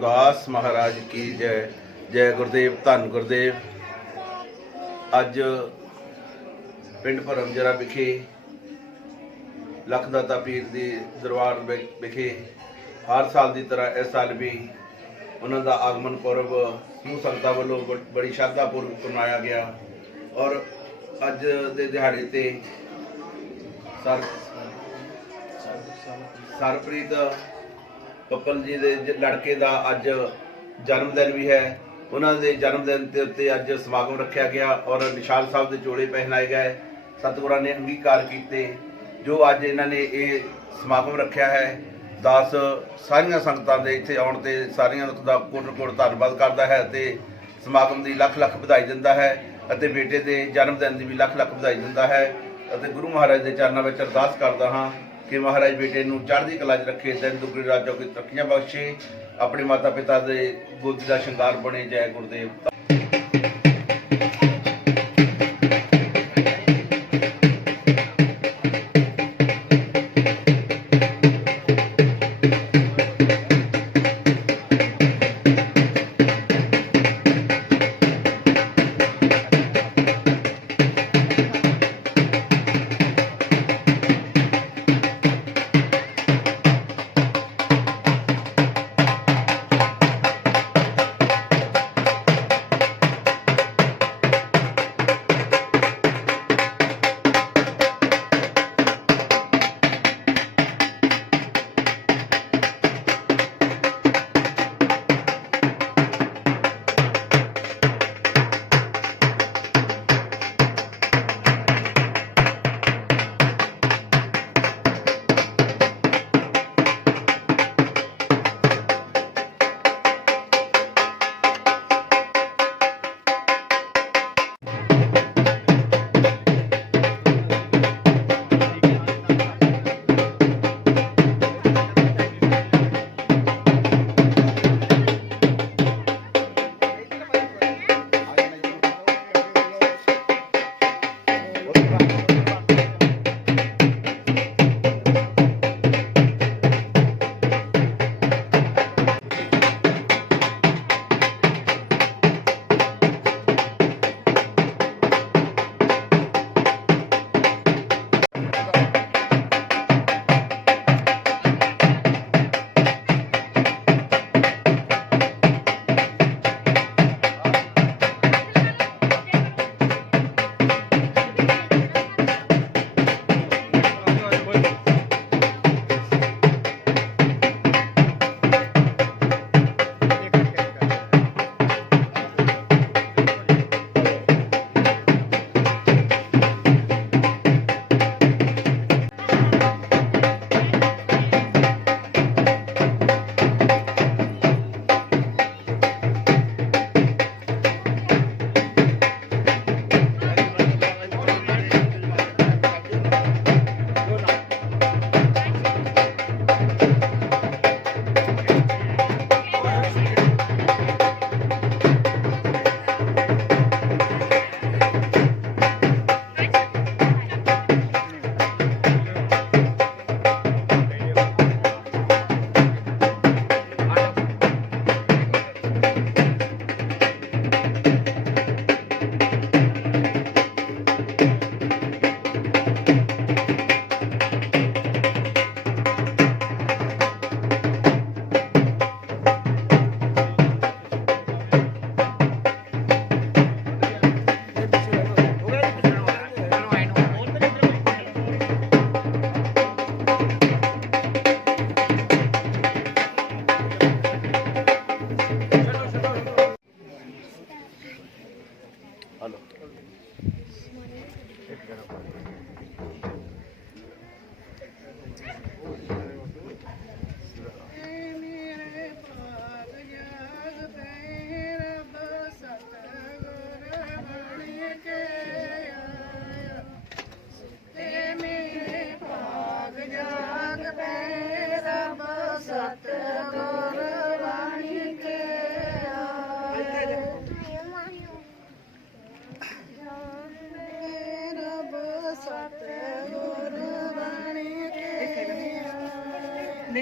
ਰਵਿਦਾਸ ਮਹਾਰਾਜ ਕੀ ਜੈ ਜੈ ਗੁਰਦੇਵ ਧੰਨ ਗੁਰਦੇਵ। ਅੱਜ ਪਿੰਡ ਭਰਮਜਰਾ ਵਿਖੇ ਲਖਦਾਤਾ ਪੀਰ ਦੀ ਦਰਬਾਰ ਵਿਖੇ ਹਰ ਸਾਲ ਦੀ ਤਰ੍ਹਾਂ ਇਸ ਸਾਲ ਵੀ ਉਹਨਾਂ ਦਾ ਆਗਮਨ ਪੁਰਬ ਸਮੂਹ ਸੰਗਤਾਂ ਵੱਲੋਂ ਬੜੀ ਸ਼ਰਧਾ ਪੂਰਵਕ ਮਨਾਇਆ ਗਿਆ। ਔਰ ਅੱਜ ਦੇ ਦਿਹਾੜੇ ਤੇ ਸਰ ਸਰਪ੍ਰੀਤ ਪੱਪਲ ਜੀ ਦੇ ਜ- ਲੜਕੇ ਦਾ ਅੱਜ ਜਨਮ ਦਿਨ ਵੀ ਹੈ। ਉਹਨਾਂ ਦੇ ਜਨਮ ਦਿਨ ਦੇ ਉੱਤੇ ਅੱਜ ਸਮਾਗਮ ਰੱਖਿਆ ਗਿਆ ਔਰ ਨਿਸ਼ਾਨ ਸਾਹਿਬ ਦੇ ਜੋੜੇ ਪਹਿਨਾਏ ਗਏ। ਸਤਿਗੁਰਾਂ ਨੇ ਅੰਗੀਕਾਰ ਕੀਤੇ। ਜੋ ਅੱਜ ਇਹਨਾਂ ਨੇ ਇਹ ਸਮਾਗਮ ਰੱਖਿਆ ਹੈ, ਦਾਸ ਸਾਰੀਆਂ ਸੰਗਤਾਂ ਦੇ ਇੱਥੇ ਆਉਣ ਤੇ ਸਾਰੀਆਂ ਦਾ ਕੋਟ ਕੋਟ ਧੰਨਵਾਦ ਕਰਦਾ ਹੈ ਤੇ ਸਮਾਗਮ ਦੀ ਲੱਖ ਲੱਖ ਵਧਾਈ ਦਿੰਦਾ ਹੈ ਅਤੇ ਬੇਟੇ ਦੇ ਜਨਮ ਦਿਨ ਦੀ ਵੀ ਲੱਖ ਲੱਖ ਵਧਾਈ ਦਿੰਦਾ ਹੈ। ਅਤੇ ਗੁਰੂ ਮਹਾਰਾਜ ਦੇ ਚਰਨਾਂ ਵਿੱਚ ਅਰਦਾਸ ਕਰਦਾ ਹਾਂ ਕਿ ਮਹਾਰਾਜ ਬੇਟੇ ਨੂੰ ਚੜ੍ਹਦੀ ਕਲਾ 'ਚ ਰੱਖੇ, ਦਿਨ ਦੁਗਰੀ ਰਾਜੋ ਕੀ ਤਰੱਕੀਆਂ ਬਖਸ਼ੇ, ਆਪਣੇ ਮਾਤਾ ਪਿਤਾ ਦੇ ਗੋਦੀ ਦਾ ਸ਼ਿੰਗਾਰ ਬਣੇ, ਜੈ ਗੁਰਦੇਵ।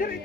ਮੇਰੀ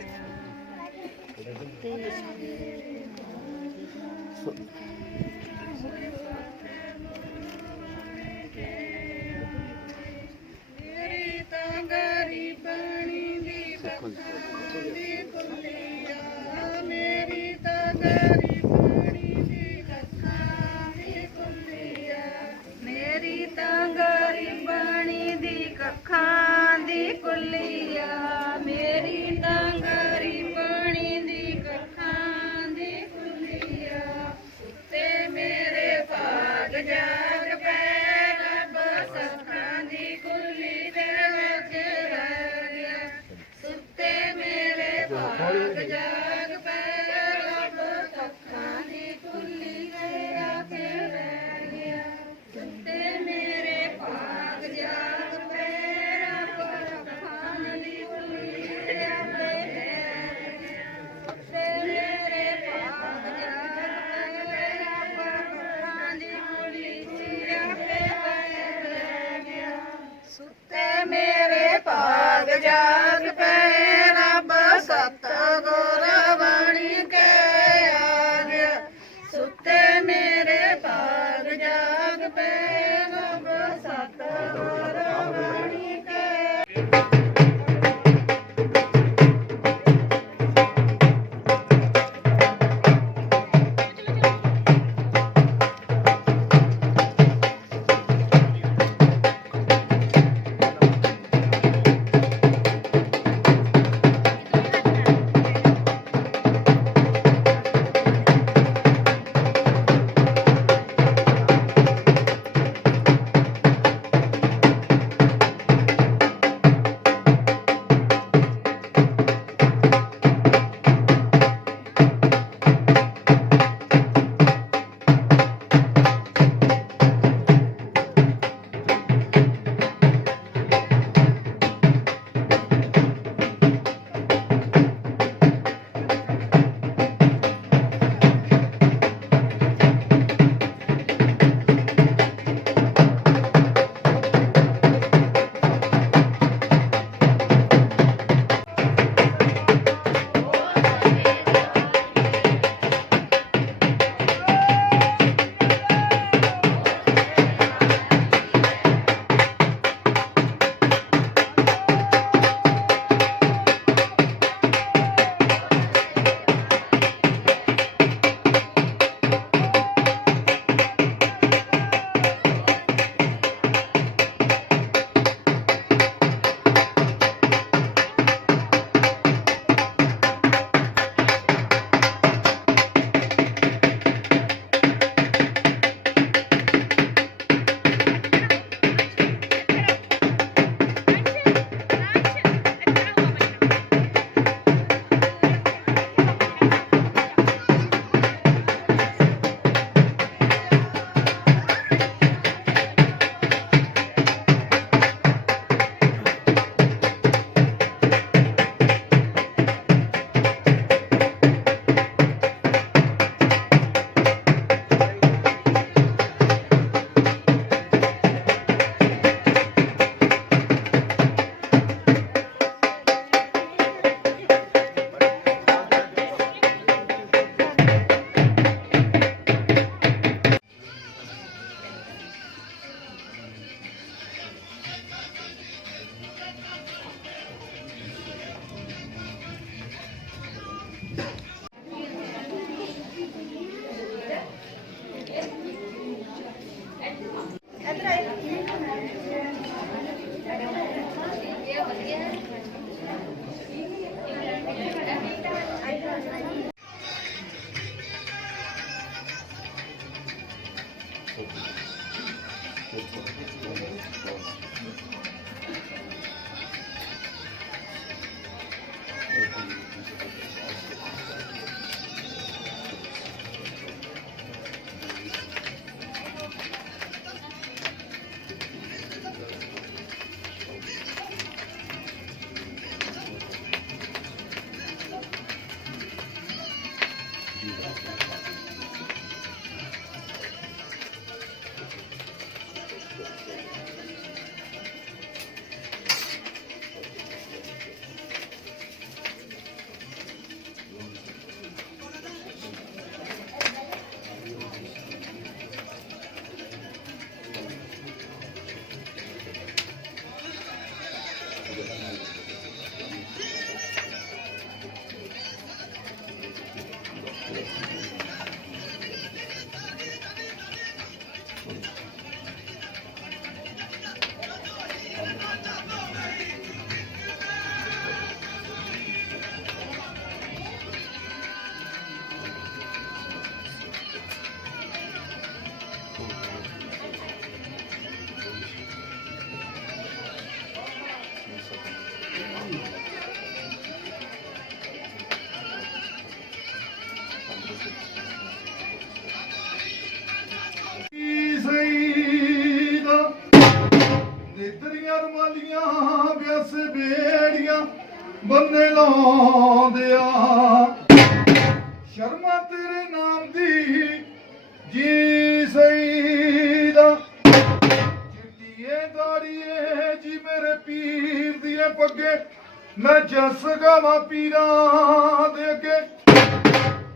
ਜਸ ਗਾਵਾਂ ਪੀਰਾਂ ਦੇ ਅੱਗੇ।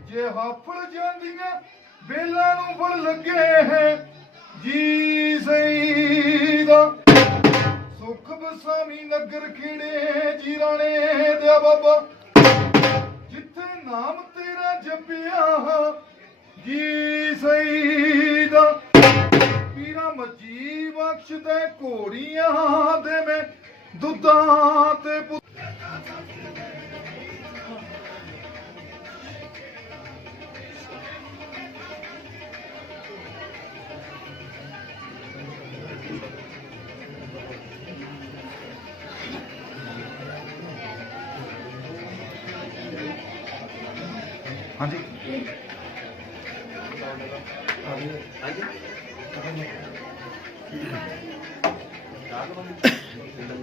ਜੇ ਹਾਫੜ ਜਾਂਦੀਆਂ, ਬੇਲਾਂ ਨੂੰ ਫੜ ਲੱਗੇ ਹੈ। ਜੀ ਸਈਦਾ। ਸੁਖ ਬਸਾਮੀ ਨਗਰ ਖੇੜੇ, ਜੀ ਰਾਣੇ ਦਿਆ ਬਾਬਾ। ਜਿੱਥੇ ਨਾਮ ਤੇਰਾ ਜਪਿਆ ਜੀ ਸਹੀ ਦਾ ਪੀਰਾ ਮੱਜੀ ਬਖਸ਼ਦੇ, ਘੋੜੀਆਂ ਦੇ ਮੈਂ ਦੁੱਧਾਂ ਤੇ ਹਾਂਜੀ।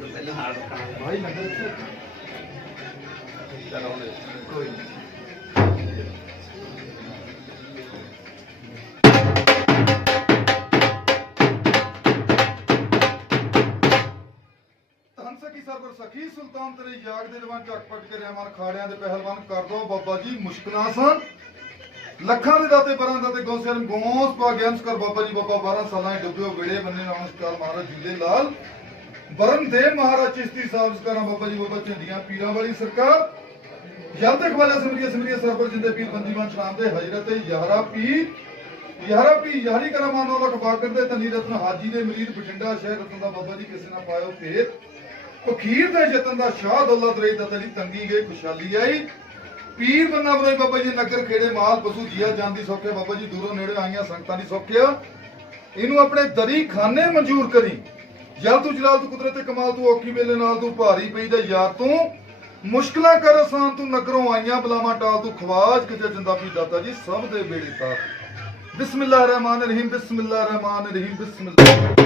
ਪਹਿਲਾਂ ਹਾਲ ਰੱਖਣਾ ਭਾਈ ਨਗਰ ਚਲੋ ਕੋਈ ਸਕੀ ਸਰਬਰ ਸਖੀ, ਸੁਲਤਾਨ ਤੇਰੇ ਯਾਗ ਦੇ ਦਿਵਾਨ ਝਟਪਟ ਕੇ ਰਹਿਮਾਨ ਖਾੜਿਆਂ ਦੇ ਪਹਿਲਵਾਨ ਕਰ ਦੋ। ਬਾਬਾ ਜੀ, ਮੁਸ਼ਕਲਾਂ ਸਨ। ਲੱਖਾਂ ਦੇ ਦਾਤੇ ਪਰਾਂ ਦਾਤੇ, ਗੌਸਿਆਂ ਨੂੰ ਪਾ ਗਿਆਨਸ ਕਰ ਬਾਬਾ ਜੀ, ਬਾਬਾ 12 ਸਾਲਾਂ ਦੇ ਡੁੱਬਿਓ ਵਿੜੇ ਬੰਨੇ ਨਮਸਕਾਰ ਮਹਾਰਾਜ ਜੀਲੇ ਲਾਲ। ਬਰਨ ਦੇ ਮਹਾਰਾਜ ਚਿਸ਼ਤੀ ਸਾਹਿਬ ਸਕਾਰਾਂ ਬਾਬਾ ਜੀ, ਬਾਬਾ ਝੰਡੀਆਂ, ਪੀਰਾਂ ਵਾਲੀ ਸਰਕਾਰ। ਜਦ ਤੱਕ ਵਾਲਾ ਸਿਮਰਿਆ ਸਿਮਰਿਆ ਸਰਬਰ ਜਿੰਦੇ ਪੀਰ ਬੰਦੀਵਾਨ ਸ਼ਰਾਮ ਦੇ ਹਜ਼ਰਤ ਯਾਰਾ ਪੀਰ। ਯਾਰਾ ਪੀ ਯਾਰੀ ਕਰਾ ਮਾਨੋ ਰਖ ਬਾਕਰ ਤਨੀ ਰਤਨ ਹਾਜੀ ਦੇ ਮਰੀਦ ਬਠਿੰਡਾ ਸ਼ਹਿਰ ਰਤਨ ਦਾ ਬਾਬਾ ਜੀ ਕਿਸੇ ਨਾ ਪਾਇਓ ਫੇਰ। ਫਕੀਰ ਦੇ ਯਤਨ ਦਾ ਸ਼ਾਹ ਦੌਲਤ ਰਹੀ ਦਤਾ ਜੀ ਤੰਗੀ ਗਈ ਖੁਸ਼ਹਾਲੀ ਆਈ। ਪੀਰ ਬੰਨਾ ਬਰੋਈ ਬਾਬਾ ਜੀ ਨਗਰ ਖੇੜੇ ਮਾਲ ਪਸ਼ੂ ਜੀਆ ਜਾਂਦੀ ਸੌਖੇ ਬਾਬਾ ਜੀ ਦੂਰੋਂ ਨੇੜੇ ਆਈਆਂ ਸੰਗਤਾਂ ਦੀ ਸੌਖਿਆ। ਇਹਨੂੰ ਆਪਣੇ ਦਰੀ ਖਾਨੇ ਮਨਜ਼ੂਰ ਕਰੀ। ਜਲ ਤੂੰ ਜਲਾਲ ਤੂੰ ਕੁਦਰਤ ਤੇ ਕਮਾਲ, ਤੂੰ ਔਖੀ ਮੇਲੇ ਨਾਲ ਤੂੰ ਭਾਰੀ ਪਈ ਦਾ ਯਾਰ ਤੂੰ। ਮੁਸ਼ਕਲਾਂ ਕਰ ਆਸਾਨ, ਤੂੰ ਨਗਰੋਂ ਆਈਆਂ, ਬਲਾਵਾਂ ਟਾਲ ਤੂੰ ਖਵਾਜ ਕਿਤੇ ਜਿੰਦਾ ਪੀ ਦਾਤਾ ਜੀ ਸਭ ਦੇ ਬੇੜੇ ਤਾਰ ਬਿਸਮਿਲ੍ਲਾਹਿਰ ਰਹਿਮਾਨਿਰ ਰਹੀਮ ਬਿਸਮਿਲ੍ਲਾਹਿਰ ਰਹਿਮਾਨਿਰ ਰਹੀਮ, ਬਿਸਮਿਲ੍ਲਾਹ।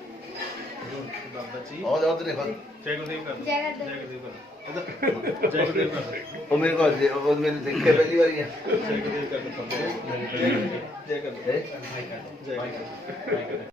ਬਾਬਾ ਜੀ ਜਾ ਉਧਰ ਦੇਖੋ। ਜੈ ਗੁਰਦੇਵ ਕਰ ਜੈ ਗੁਰਦੇਵ ਕਰ ਜੈ ਗੁਰਦੇਵ ਕਰ ਉਹ ਮੇਰੇ ਕੋਲ ਜੇ- ਉਹ ਮੈਨੂੰ ਦੇਖੇ ਪਹਿਲੀ ਵਾਰੀ ਹੈ ਜੈ ਗੁਰਦੇਵ ਕਰ ਜੈ ਗੁਰਦੇਵ ਜੈ ਕਰ ਹੈਂ? ਜੈ ਕਰ